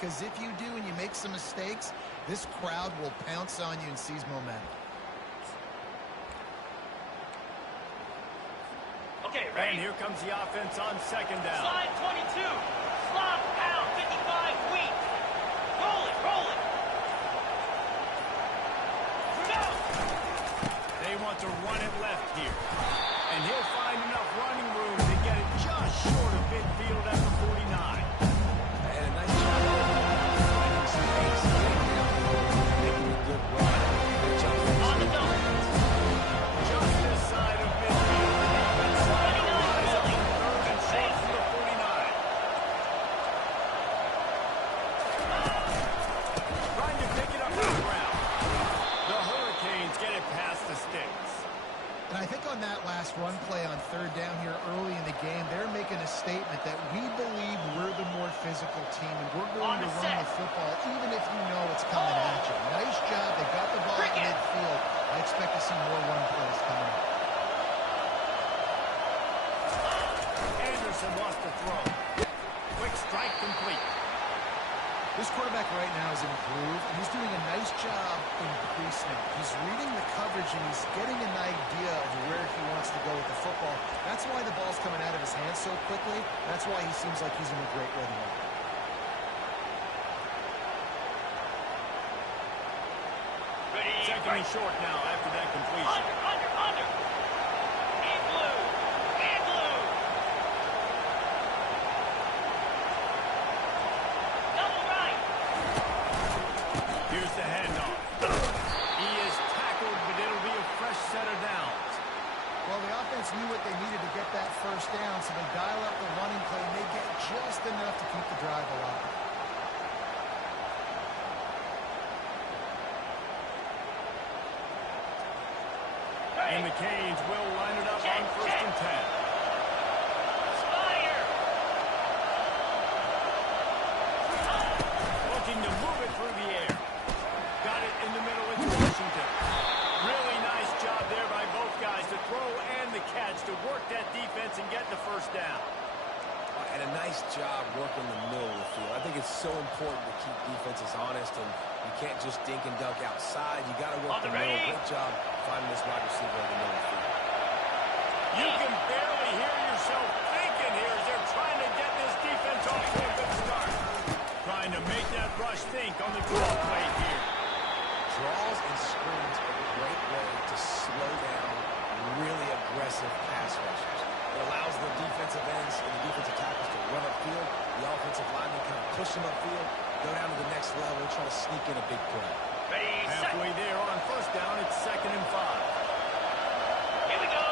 because if you do and you make some mistakes, this crowd will pounce on you and seize momentum. Okay, ready? And here comes the offense on second down. Slide 22. Slot pound 55 weak. Roll it, roll it. Go! They want to run it left here. And he'll find enough running room to get it just short of midfield at the 49. And a nice job finding space, making a good run. Good job. On the double. Just this side of midfield. Running on the Billy. Third and short for the 49. Trying to pick it up on the ground. The Hurricanes get it past the sticks. And I think on that last run play on third down here early in the game, they're making a statement that we believe we're the more physical team and we're going to run the football even if you know it's coming at you. Nice job. They got the ball in midfield. I expect to see more run plays coming up. Anderson wants to throw. Quick strike complete. This quarterback right now is in a groove, and he's doing a nice job in pre-snap. He's reading the coverage, and he's getting an idea of where he wants to go with the football. That's why the ball's coming out of his hands so quickly. That's why he seems like he's in a great rhythm. Ready, Second and short now after that completion. Under. And blue. And blue. Double right. Here's the handoff. He is tackled, but it'll be a fresh set of downs. Well, the offense knew what they needed to get that first down, so they dial up the running play, and they get just enough to keep the drive alive. And the Canes will line it up on first and 10. Spire. Looking to move it through the air. Got it in the middle into Washington. Really nice job there by both guys to throw and the catch to work that defense and get the first down. And a nice job working the middle of the field. I think it's so important to keep defenses honest, and you can't just dink and dunk outside. You got to work the middle. Great job finding this wide receiver in the middle of the field. You can barely hear yourself thinking here as they're trying to get this defense off to a good start. Trying to make that rush think on the draw play here. Draws and screens are a great way to slow down really aggressive pass rushers. It allows the defensive ends and the defensive tackles to run upfield. The offensive linemen kind of push them upfield, go down to the next level, try to sneak in a big play. Ready, halfway there on first down, it's 2nd and 5. Here we go.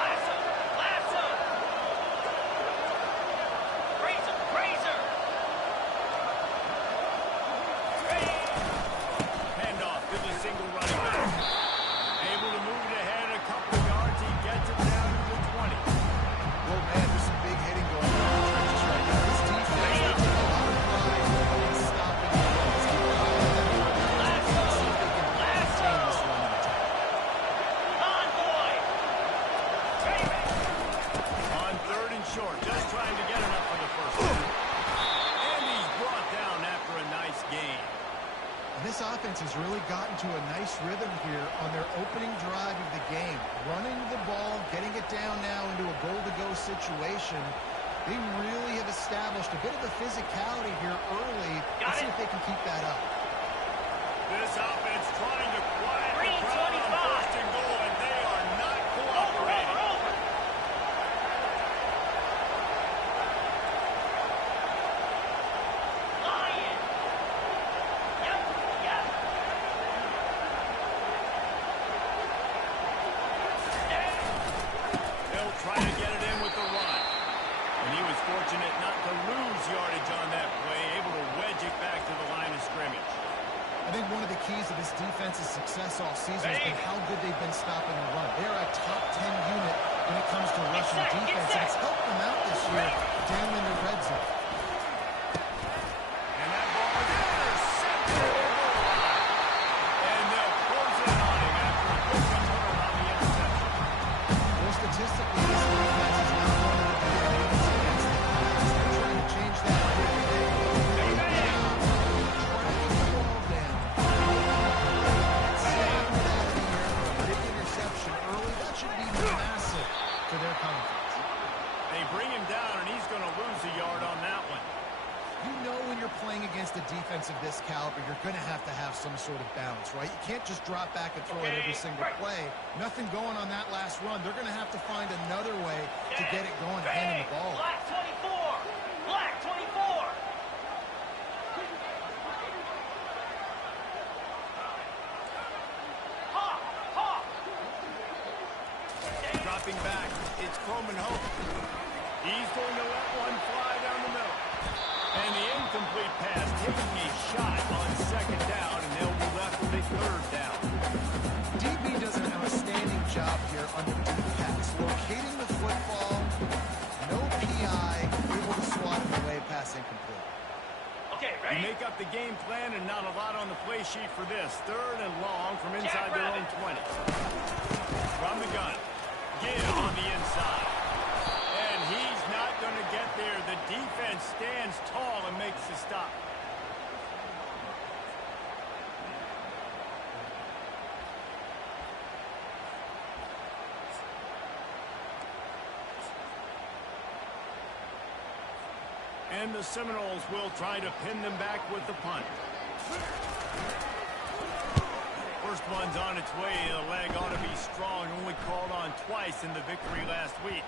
Lasso. Razor. Ready. Handoff to the single running back. Able to move it ahead a couple of yards. He gets it down to the 20. Well, man, there's some big hitting going on in the trenches right now. This defense, they take a lot of pride in stopping the runs. Keep an eye on them. See if they can maintain this running attack. Convoy. Ready. On 3rd and short, just trying to get enough for the first down. And he's brought down after a nice gain. And this offense has really gotten to a nice rhythm here on their opening drive of the game. Running the ball, getting it down now into a goal-to-go situation. They really have established a bit of a physicality here early. Let's see if they can keep that up. This offense trying to quiet the crowd on 1st and goal, and they are not cooperating. Over. Lion. Yep. They'll try to get it in with the run. And he was fortunate not to lose yardage on that play, able to wedge it back to the line of scrimmage. I think one of the keys to this defense's success all season has been how good they've been stopping the run. They're a top 10 unit when it comes to rushing defense, and it's helped them out this year down in the red zone. And that ball is intercepted. And they'll close it on him after a quick return on the interception. Well, statistically, this defense is not going to have some sort of balance, right? You can't just drop back and throw it every single play. Nothing going on that last run. They're going to have to find another way to get it going, handing the ball. Black 24. Black 24. Hawk. Hawk. Dropping back, it's Coleman Hope. He's going to let one fly down the middle. And the incomplete pass taking a shot on second down, and they'll be left with a third down. DB does an outstanding job here on the deep pass, locating the football, no PI, able to swat it away, pass incomplete. Okay, You ready? make up the game plan and not a lot on the play sheet for this. Third and long from inside their own 20. From the gun. Give on the inside. And he's not going to get there. The defense stands tall and makes the stop. And the Seminoles will try to pin them back with the punt. First one's on its way. The leg ought to be strong. Only called on twice in the victory last week.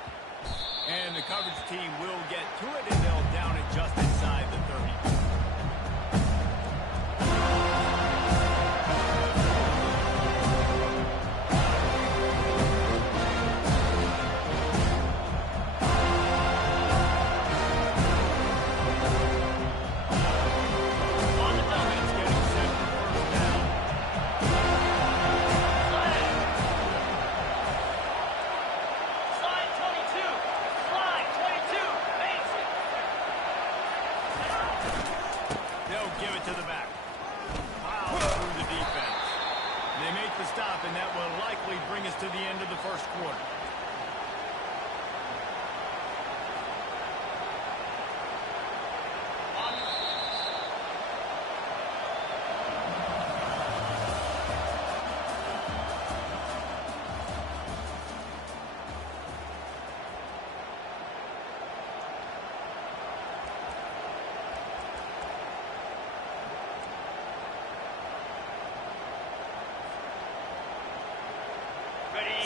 And the coverage team will get to it, and they'll down it just inside the 30. And that will likely bring us to the end of the first quarter.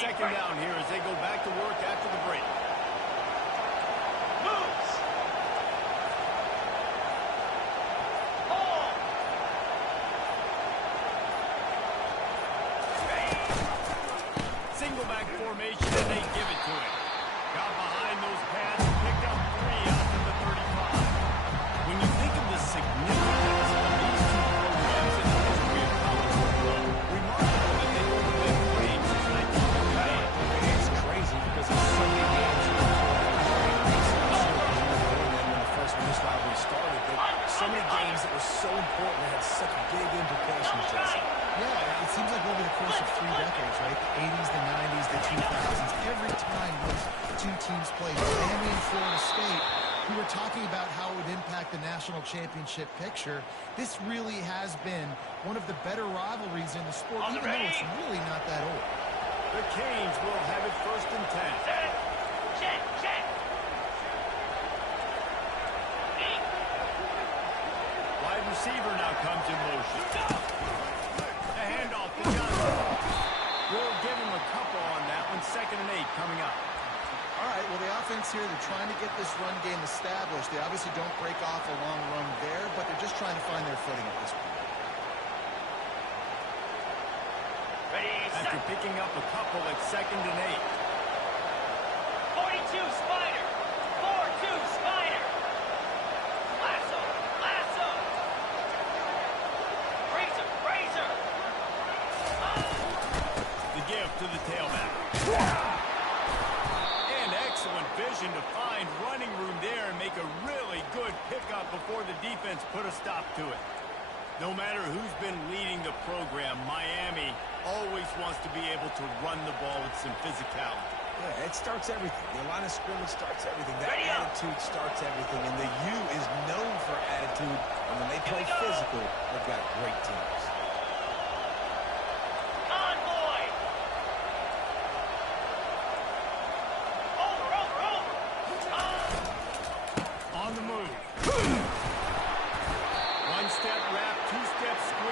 Second down here as they go back to work after the break. Moves. Ball. Single back formation, and they give it to him. Got behind those pads, picked up 3 out to the 35. When you think of the significance of these two programs in the history of college football, remarkable that they only win 3 since 1958. It's crazy because there's so many games that when the first when this rivalry started, so many games that were so important that had such big implications, Jesse. Yeah, it seems like over the course of 3 decades, right? The 80s, the 90s, the 2000s, every time those two teams played, Miami and Florida State, we were talking about how it would impact the national championship picture. This really has been one of the better rivalries in the sport, even though it's really not that old. The Canes will have it first and 10. Set. Check. Check. Wide receiver now comes in motion. The handoff to Johnson. We'll give him a couple on that one. 2nd and 8 coming up. All right, well, the offense here, they're trying to get this run game established. They obviously don't break off a long run there, but they're just trying to find their footing at this point. Ready, After set. picking up a couple at 2nd and 8. 42 Spider. 4-2 Spider. Lasso. Lasso. Razor. The give to the tailback. And excellent vision to find running room there and make a really good pickup before the defense put a stop to it. No matter who's been leading the program, Miami always wants to be able to run the ball with some physicality. Yeah, it starts everything. The line of scrimmage starts everything. That Ready up. attitude starts everything. And the U is known for attitude. And when they play physical, they've got great teams. Convoy. Over. On the move. One step wrap, 2 step squeeze.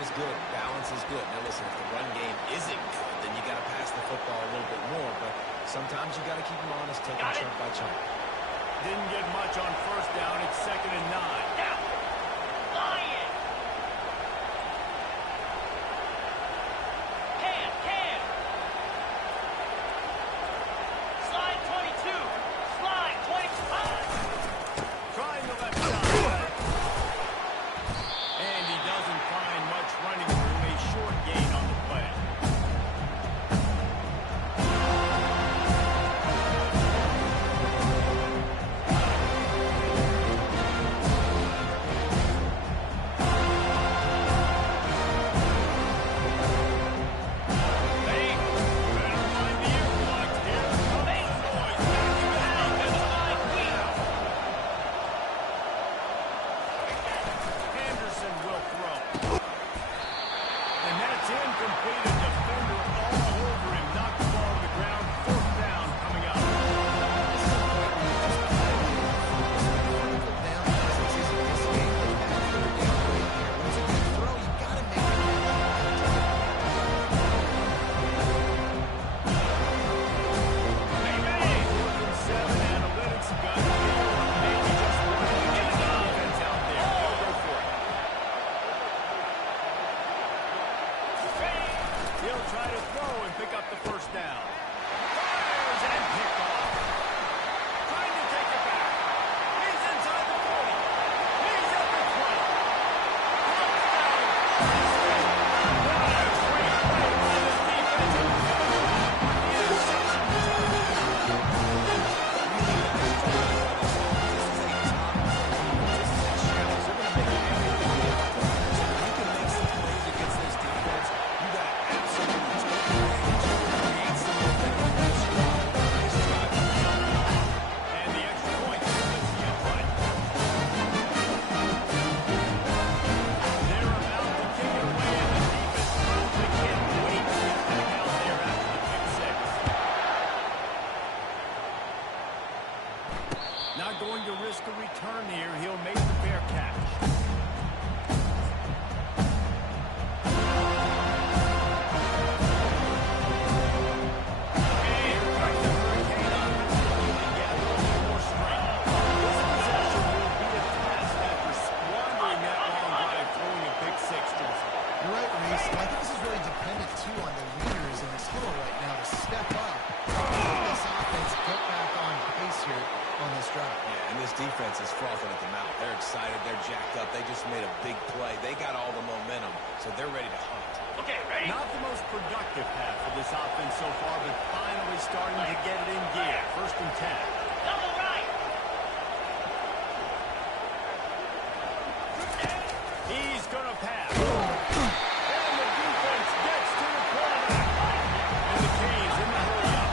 is good. Balance is good. Now, listen, if the run game isn't good, then you got to pass the football a little bit more. But sometimes you got to keep them honest, take them chunk by chunk. Didn't get much on first down. It's 2nd and 9. Down. Lion. Hand. Slide 22. Slide 25. Trying the left side. And he doesn't find much running room. A short gain on the play. Going to risk a return here. He'll make the fair catch. You're right, Reese. I think this is really dependent, too, on the leaders in this huddle right now to step up. This offense get back on pace here on this drive. Yeah, and this defense is frothing at the mouth. They're excited. They're jacked up. They just made a big play. They got all the momentum, so they're ready to hunt. Okay, ready? Not the most productive half of this offense so far, but finally starting to get it in gear. 1st and 10. Double right. He's going to pass. And the defense gets to the quarterback. And the Canes in the hurry-up.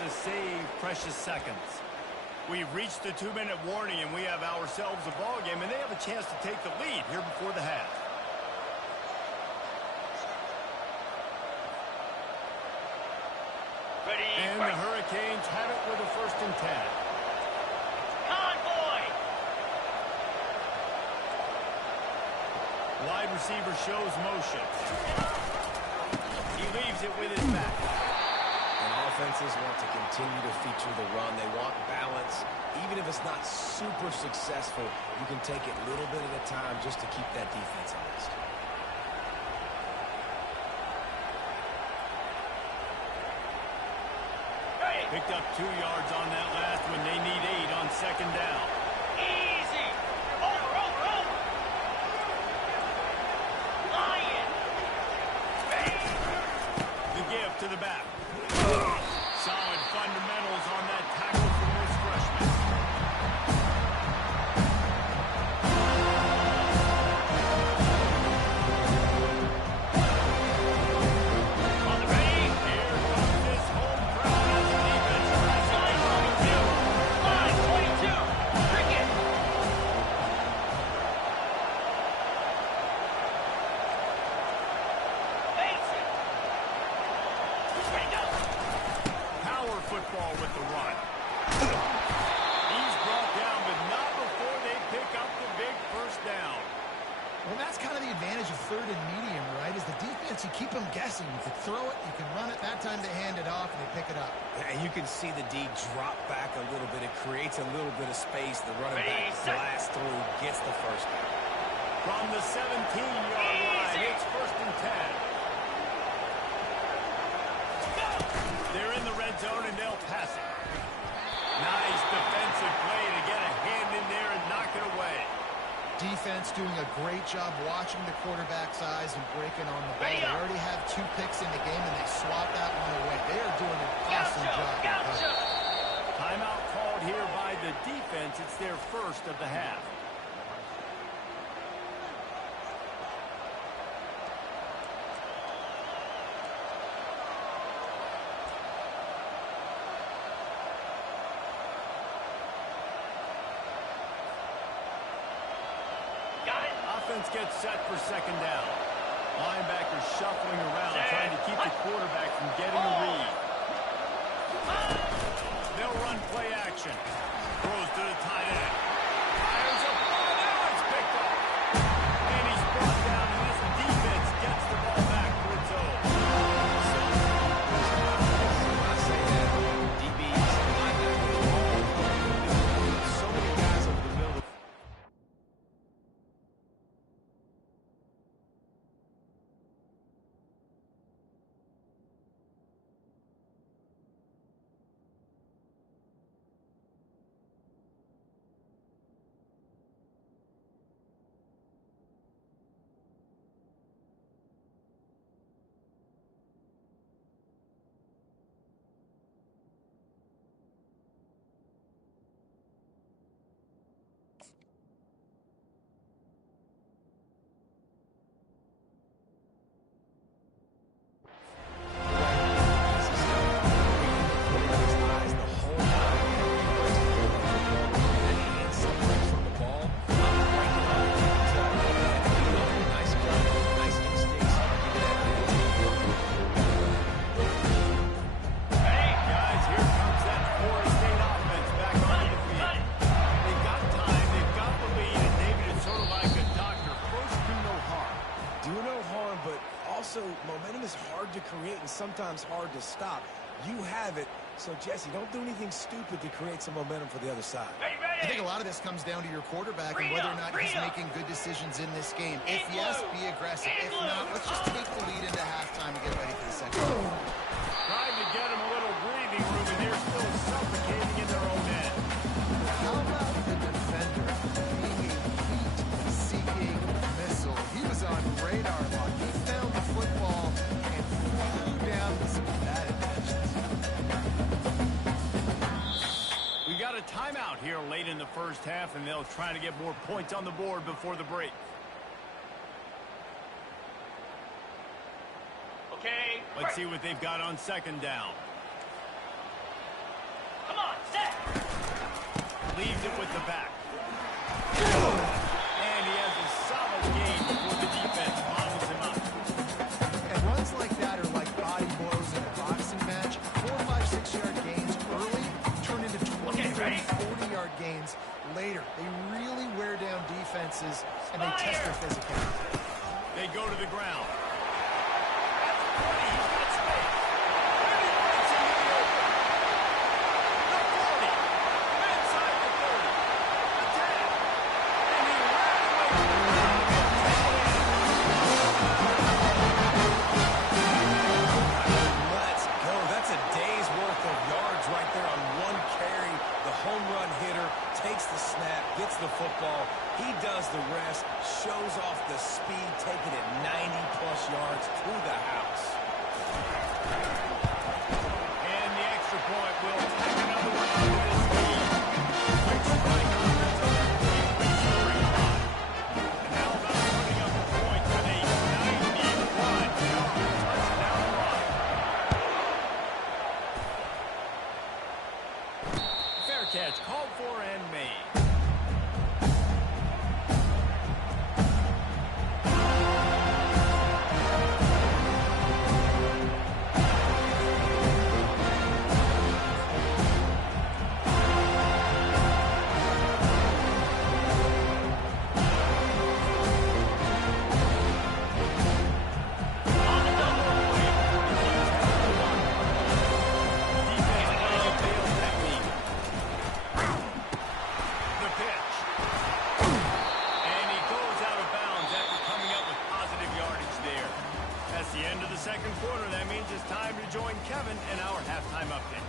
To save precious seconds. We've reached the 2-minute warning, and we have ourselves a ball game, and they have a chance to take the lead here before the half. Ready, and break. the Hurricanes have it with a 1st and 10. Convoy. Wide receiver shows motion. He leaves it with his back. And offenses want to continue to feature the run. They want balance. Even if it's not super successful, you can take it little bit at a time just to keep that defense honest. Picked up 2 yards on that last one. They need 8 on second down. Easy. Over. Lion. The give to the back. Solid fundamentals on that tackle from this freshman. On the ready. Here comes this home crowd as the defense presses. 5-22. Cricket. Face it. Ready, go. Power football with the run. He's brought down, but not before they pick up the big first down. Well, that's kind of the advantage of third and medium, right? Is the defense, you keep them guessing. You can throw it, you can run it. That time they hand it off and they pick it up. And you can see the D drop back a little bit. It creates a little bit of space. The running Ready, back set. blasts through, gets the first down. From the 17-yard line, it's first and 10. They're in the red zone, and they'll pass it. Nice defensive play to get a hand in there and knock it away. Defense doing a great job watching the quarterback's eyes and breaking on the ball. They already have 2 picks in the game, and they swap that one away. They are doing an awesome job. Gotcha. Timeout called here by the defense. It's their first of the half. Got it. Offense gets set for second down. Linebackers shuffling around, trying to keep the quarterback from getting a read. They'll run play action. Throws to the tight end. Fires a ball. Now it's picked off. And he's brought down, and this defense gets the ball back for its own. I say that DBs, linebackers, so many guys over the middle. Momentum is hard to create and sometimes hard to stop. You have it, so Jesse, don't do anything stupid to create some momentum for the other side. I think a lot of this comes down to your quarterback and whether or not he's making good decisions in this game. If yes, be aggressive. If not, let's just take the lead into halftime and get ready for the second half. Trying to get him a little breathing room, and they're still suffocating in their own end. How about the defender being a heat-seeking missile? He was on radar lock. He found the football and flew down with some bad intentions. We got a timeout here late in the first half, and they'll try to get more points on the board before the break. Okay. Let's see what they've got on second down. Come on, set. Leaves it with the back. And he has a solid gain before the defense bobbles him up. And runs like that are like body blows in a boxing match. 4, 5, 6-yard gains early turn into 20, 30, 40-yard gains later. They really wear down defenses, and they test their physicality. They go to the ground. At the 20, he's got space. And he breaks into the open. The 40. Inside the 30. The 10. And he ran away from the Let's go. That's a day's worth of yards right there on one carry. The home run hitter takes the snap, gets the football. He does the rest, shows off the speed, taking it 90-plus yards to the house. And the extra point will tack another one into this lead. Quick strike offense on their team, scoring 5. And how about putting up a point with a 91-yard touchdown run? Fair catch called for and made. Second quarter, that means it's time to join Kevin in our halftime update.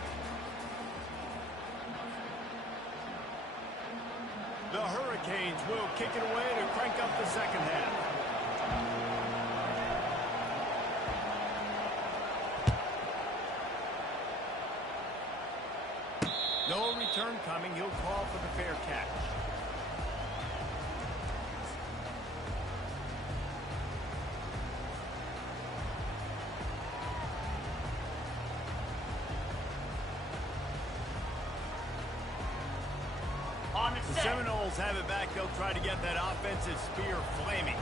The Hurricanes will kick it away to crank up the second half. No return coming. He'll call for the fair catch. The Seminoles have it back. They'll try to get that offensive spear flaming.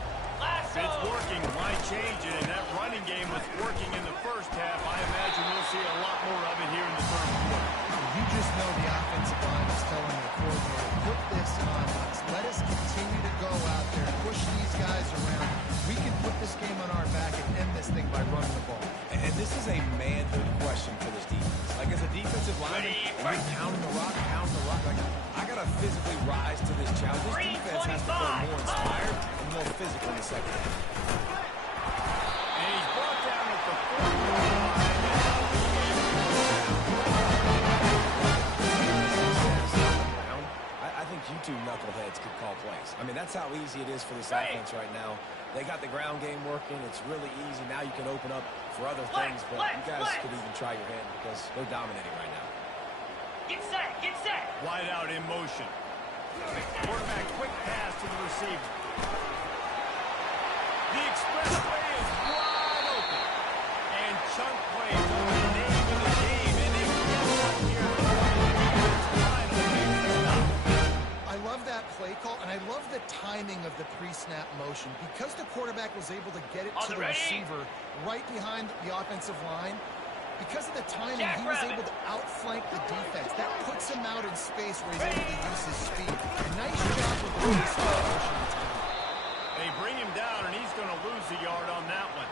It's working. Why change it? And that running game was working in the first half. I imagine we'll see a lot more of it here in the third quarter. You just know the offensive line is telling the coordinator, put this on us. Let us continue to go out there, push these guys around. We can put this game on our back and end this thing by running the ball. And this is a manhood question for this defense. Like, as a defensive lineman, when you're pounding the rock, like, I got to physically rise to this challenge. This defense has to play more inspired and more physical in the second half. And he's brought down at the 40-yard line. I think you two knuckleheads could call plays. I mean, that's how easy it is for this offense right now. They got the ground game working. It's really easy. Now you can open up for other things, but you guys could even try your hand because they're dominating right now. Get set, get set. Wide out in motion. Quarterback quick pass to the receiver. The expressway is wide open. And chunk plays are the name of the game. And they get one here before the defense finally makes the stop. I love that play call, and I love the timing of the pre-snap motion. Because the quarterback was able to get it to the receiver right behind the offensive line, because of the timing, he was able to outflank the defense. That puts him out in space where he's able to use his speed. A nice job with the pre-snap motion. They bring him down, and he's going to lose a yard on that one.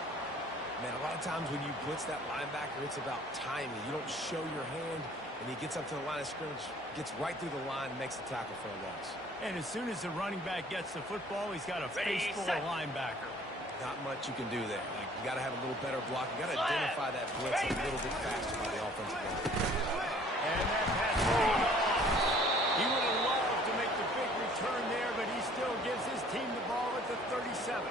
Man, a lot of times when you blitz that linebacker, it's about timing. You don't show your hand, and he gets up to the line of scrimmage, gets right through the line, and makes the tackle for a loss. And as soon as the running back gets the football, he's got a face full of linebacker. Not much you can do there. Like, you got to have a little better block. You got to identify that blitz a little bit faster by the offensive line. And that pass paid off. He would have loved to make the big return there, but he still gives his team the ball at the 37.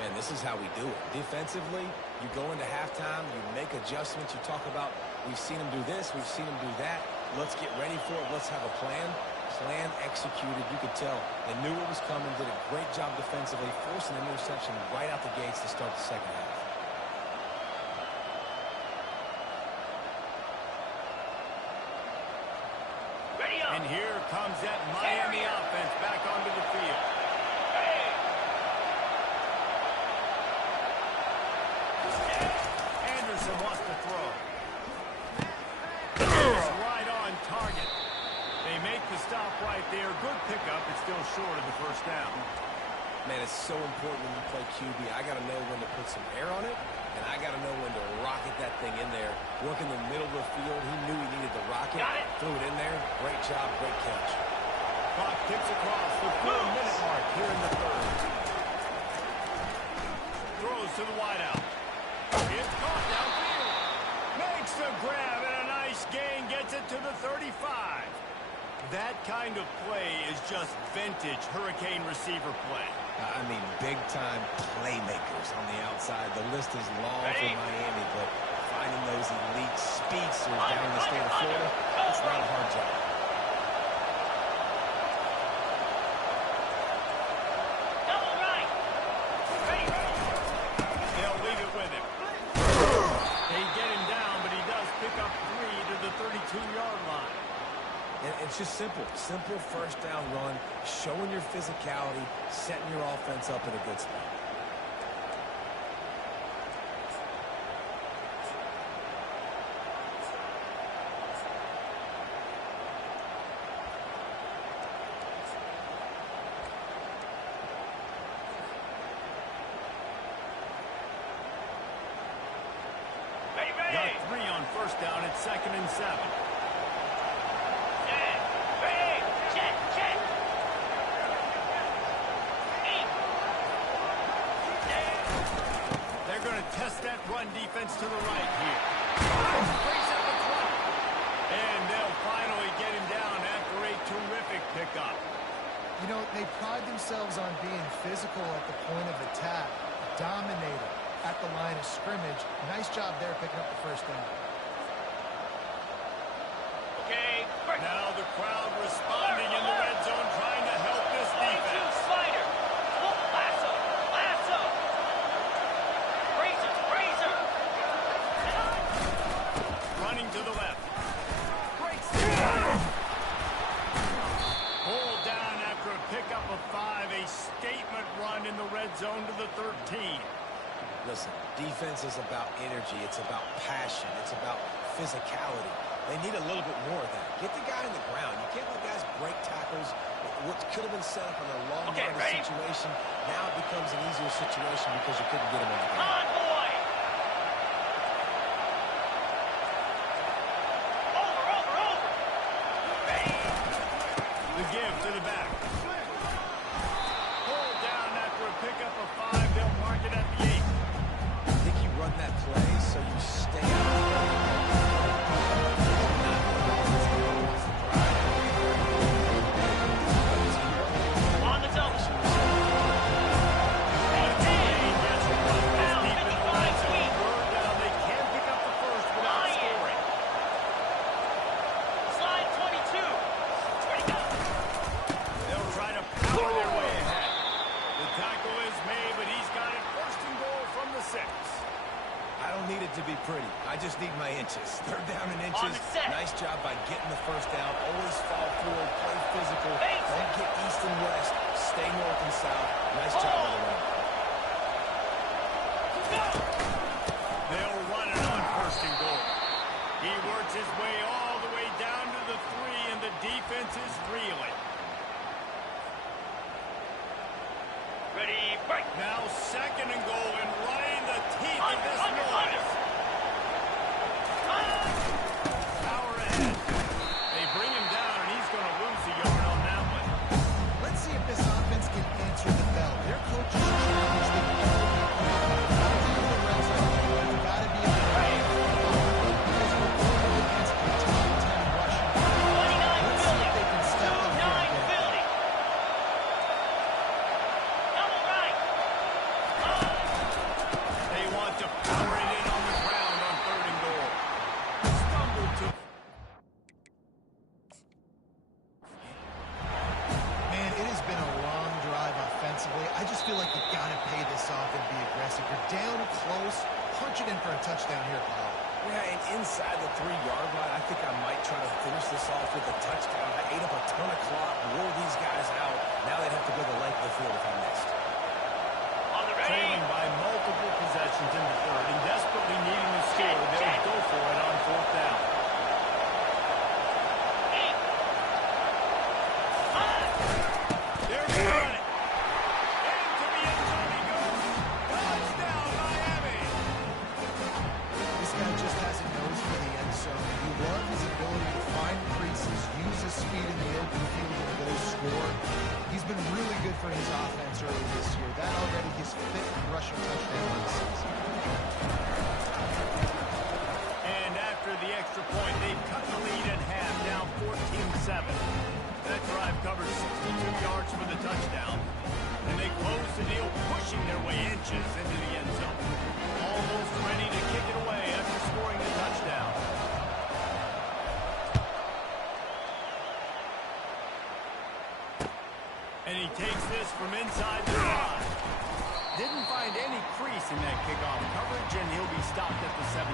Man, this is how we do it. Defensively, you go into halftime, you make adjustments. You talk about, we've seen them do this, we've seen them do that. Let's get ready for it. Let's have a plan. Plan executed. You could tell they knew what was coming, did a great job defensively, forcing an interception right out the gates to start the second half. Ready up. And here comes that Miami offense back onto the field. Anderson wants to throw. It's right on target. They make the stop right there. Good pickup. It's still short of the first down. Man, it's so important when you play QB. I got to know when to put some air on it, and I got to know when to rocket that thing in there. Working the middle of the field, he knew he needed the rocket. Threw it in there. Great job, great catch. Clock ticks across the 4-minute mark here in the third. Throws to the wideout. It's caught downfield. Makes the grab and a nice gain. Gets it to the 35. That kind of play is just vintage Hurricane receiver play. I mean, big-time playmakers on the outside. The list is long for Miami, but finding those elite speedsters down in the state of Florida, it's not a hard job. Double right. Ready. They'll leave it with him. They get him down, but he does pick up 3 to the 32-yard line. And it's just simple. Simple first down run, showing your physicality, setting your offense up in a good spot. Ready. Got 3 on first down at 2nd and 7. Check. They're going to test that run defense to the right here. Breaks up the 20. And they'll finally get him down after a terrific pickup. You know, they pride themselves on being physical at the point of attack, dominating at the line of scrimmage. Nice job there picking up the first down. Okay, break. Now the crowd responding in the red zone, trying to help this defense. Slider. Lasso. Razor. Running to the left. Breaks. Pulled down after a pickup of 5. A statement run in the red zone to the 13. Listen, defense is about energy. It's about passion. It's about physicality. They need a little bit more of that. Get the guy in the ground. You can't let guys break tackles. What could have been set up in a long-running situation, now it becomes an easier situation because you couldn't get him on the ground. On, boy. Over. Ready. The give to the back. Pulled down after a pickup of 5. They'll mark it at the 8. I think you run that play so you stay out. On the double. They can pick up the first without scoring. Slide 22. They'll try to power their way ahead. The tackle is made, but he's got it first and goal from the 6. I don't need it to be pretty. I just need my inches. Third down in On inches. the set. Nice job by getting the first down. Always fall forward, play physical. Base. Don't get east and west. Stay north and south. Nice job by the run. They'll run it on first and goal. He works his way all the way down to the 3, and the defense is reeling. Ready, break. Now 2nd and goal, and right in the teeth of this Under. noise. Power ahead. They bring him down, and he's going to lose a yard on that one. Let's see if this offense can answer the bell. Their coaches challenge them every week. The red zone, it's got to be a play. Because we're going against a top 10 rushing. 29 Let's see if they can step up here 9 again. Philly. Double right. They want to power it in on the ground on 3rd and goal. Stumble to... Man, it has been a long drive offensively. I just feel like you've got to pay this off and be aggressive. You're down close. Punch it in for a touchdown here, Kyle. Yeah, and inside the 3-yard line, I think I might try to finish this off with a touchdown. I ate up a ton of clock, wore these guys out. Now they'd have to go the length of the field if I missed. On the ready. Trailing by multiple possessions in the 3rd and desperately needing to score, they'll go for it on 4th down. 8. 5. They're going to run it. Into been really good for his offense early this year. That already his 5th rushing touchdown of the season. And after the extra point, they've cut the lead in half, down 14-7. That drive covers 62 yards for the touchdown. And they close the deal, pushing their way inches into the end zone. Almost ready to kick it away after scoring the touchdown. And he takes this from inside the 5. Didn't find any crease in that kickoff coverage, and he'll be stopped at the 17.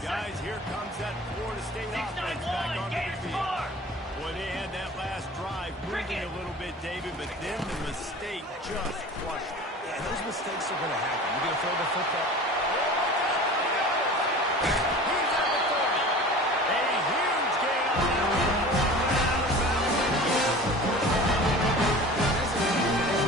Guys, here comes that Florida State offense back onto the field. Boy, they had that last drive moving a little bit, David, but then the mistake just crushed it. Yeah, those mistakes are going to happen. You're going to throw the football. He's at the 30. A huge gain on that one.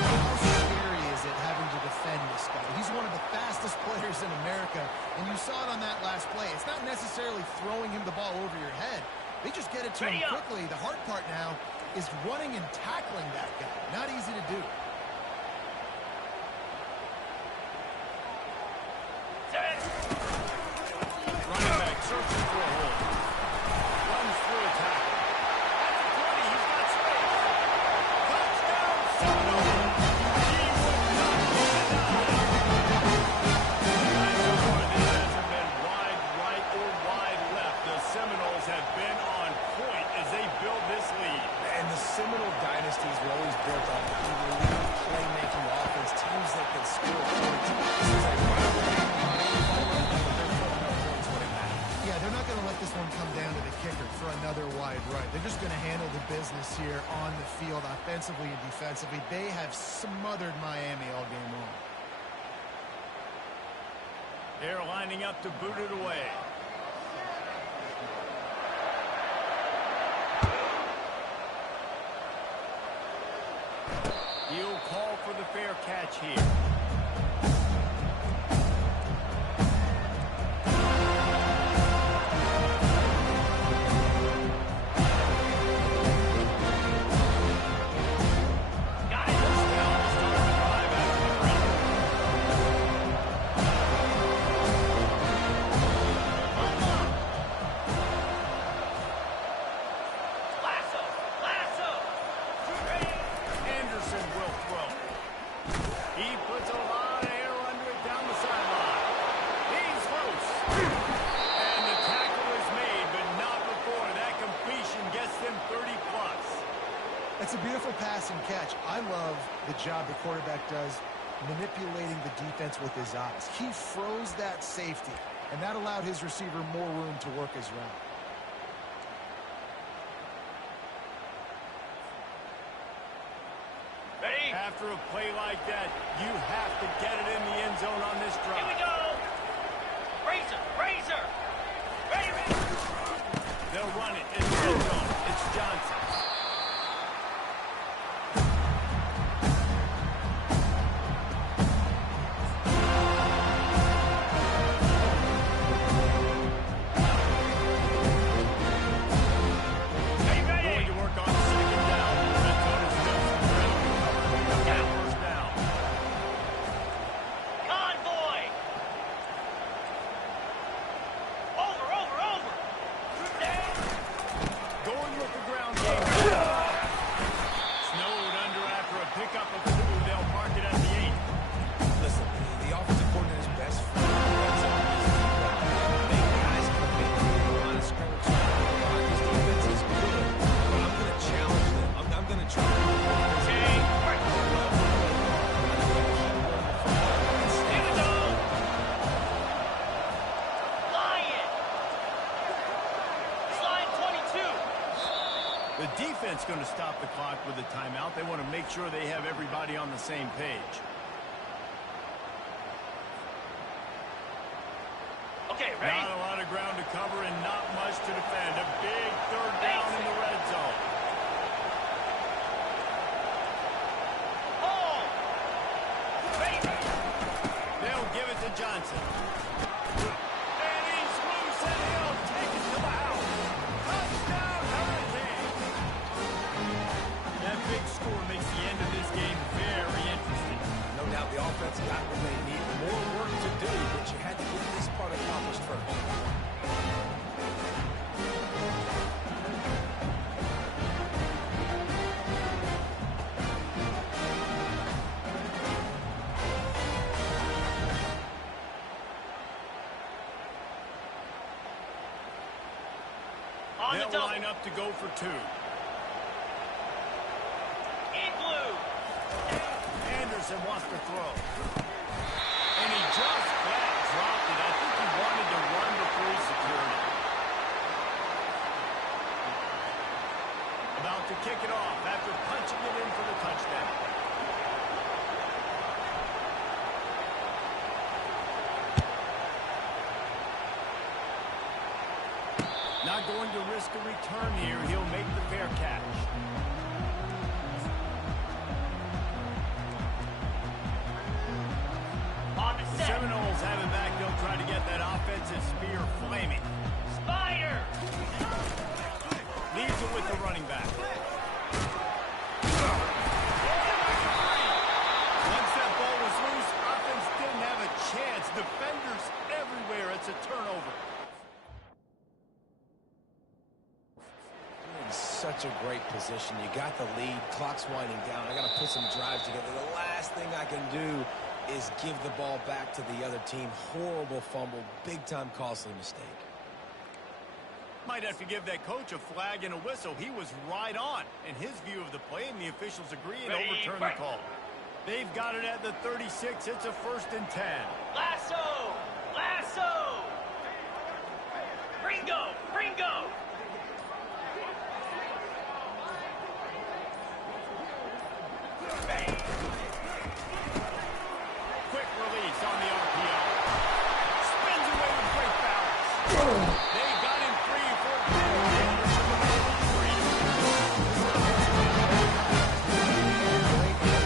How scary is it having to defend this guy? He's one of the fastest players in America, and you saw it on that last play. It's not necessarily throwing him the ball over your head. They just get it to him quickly. The hard part now is running and tackling that guy. Not easy to do. Running back searching for a hole. Runs through a tackle. At the 20, he's got space. Touchdown, Seminoles. He would not be denied. So far, this hasn't been wide right or wide left. The Seminoles have been on point as they build this lead. And the Seminole dynasties were always built on an elite playmaking offense, teams that can score points. This is a rivalry. Yeah, they're not going to let this one come down to the kicker for another wide right. They're just going to handle the business here on the field, offensively and defensively. They have smothered Miami all game long. They're lining up to boot it away. He'll call for the fair catch here. That's a beautiful pass and catch. I love the job the quarterback does manipulating the defense with his eyes. He froze that safety, and that allowed his receiver more room to work his route. Ready? After a play like that, you have to get it in the end zone on this drive. Here we go. Razor, razor. Ready. They'll run it in the end zone. It's Johnson. Going to work on second down. Red zone is still some ground to cover. Pick up that first down. Convoy. Over. Down. Going with the ground game. Snowed under after a pickup of 2. They'll park it at the 8. Listen, the offensive coordinator's best friend in the red zone is the run. Make guys commit to the line of scrimmage. This defense is good, but I'm going to challenge them. I'm going to try to do more physical. Here we go. Lion. Slide 22. The defense going to stop the clock with a timeout. They want to make sure they have everybody on the same page. Okay, ready? Not a lot of ground to cover and not much to defend. A big third down in the red zone. Hold. Ready. They'll give it to Johnson. On the They'll double. line up to go for two. In blue. Anderson wants to throw. And he just flat dropped it. I think he wanted to run before he secured it. About to kick it off after punching it in for the touchdown. Not going to risk a return here. He'll make the fair catch. On the set. Seminoles have it back. They'll try to get that offensive spear flaming. Spider. Leaves it with the running back. Once that ball was loose, offense didn't have a chance. Defenders everywhere. It's a turnover. You're in such a great position. You got the lead. Clock's winding down. I got to put some drives together. The last thing I can do is give the ball back to the other team. Horrible fumble. Big-time costly mistake. Might have to give that coach a flag and a whistle. He was right on in his view of the play, and the officials agree and Ready, overturn the call. They've got it at the 36. It's a 1st and 10. Lasso. Lasso. Ringo. Ringo. Quick release on the RPO. Spins away with great balance. They got him free for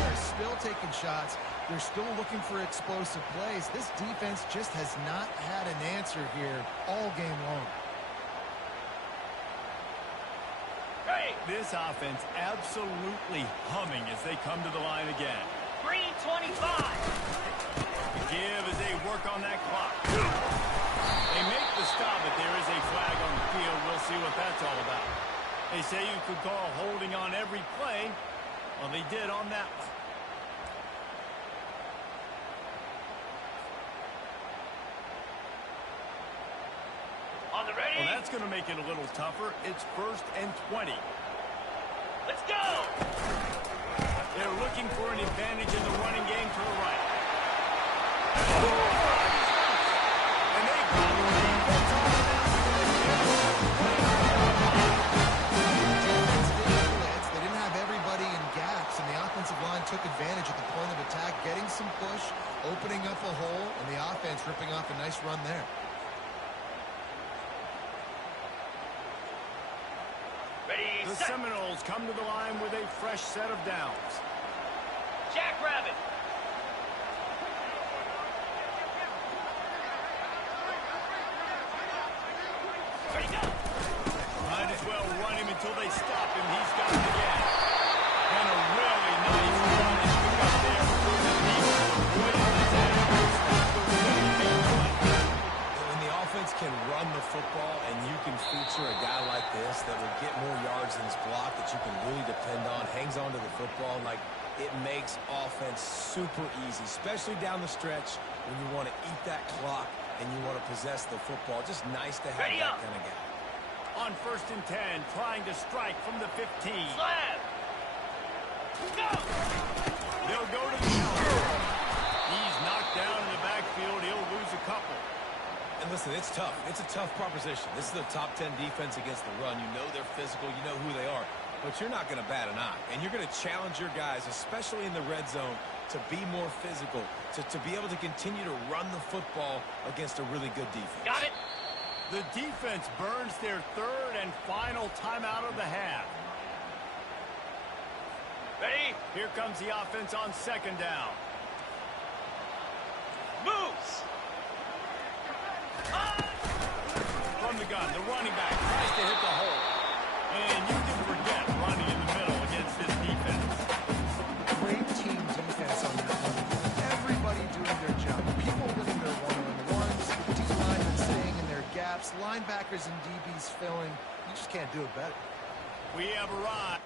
They're still taking shots. They're still looking for explosive plays. This defense just has not had an answer here all game long. Ready. This offense absolutely humming as they come to the line again. Green 25. The give as they work on that clock. They make the stop, but there is a flag on the field. We'll see what that's all about. They say you could call holding on every play. Well, they did on that one. On the ready. Well, that's going to make it a little tougher. It's 1st and 20. Let's go. They're looking for an advantage in the running game to the right. And they got the lead. That's all it is. They didn't have everybody in gaps, and the offensive line took advantage at the point of attack, getting some push, opening up a hole, and the offense ripping off a nice run there. Ready, The set. Seminoles come to the line with a fresh set of downs. Jackrabbit. Ready, go. Might as well run him until they stop him. He's got it again. And a really nice run and pick up there for the defense. Avoided the tackle. Stop the really big play. When the offense can run the football and you can feature a guy like this that will get more yards than his block that you can really depend on, hangs on to the football, like it makes offense super easy, especially down the stretch when you want to eat that clock and you want to possess the football. Just nice to have Ready that up. kind of guy. On 1st and 10, trying to strike from the 15. Slam. Go. They'll go to the counter. He's knocked down in the backfield. He'll lose a couple. And listen, it's tough. It's a tough proposition. This is a top 10 defense against the run. You know they're physical. You know who they are. But you're not going to bat an eye. And you're going to challenge your guys, especially in the red zone, to be more physical, to be able to continue to run the football against a really good defense. Got it. The defense burns their 3rd and final timeout of the half. Ready. Here comes the offense on 2nd down. Moves. From the gun, the running back tries to hit the hole. And you can forget running in the middle against this defense. Great team defense on that one. Everybody doing their job. People winning their one-on-ones, D-linemen staying in their gaps, linebackers and DBs filling. You just can't do it better. We have arrived.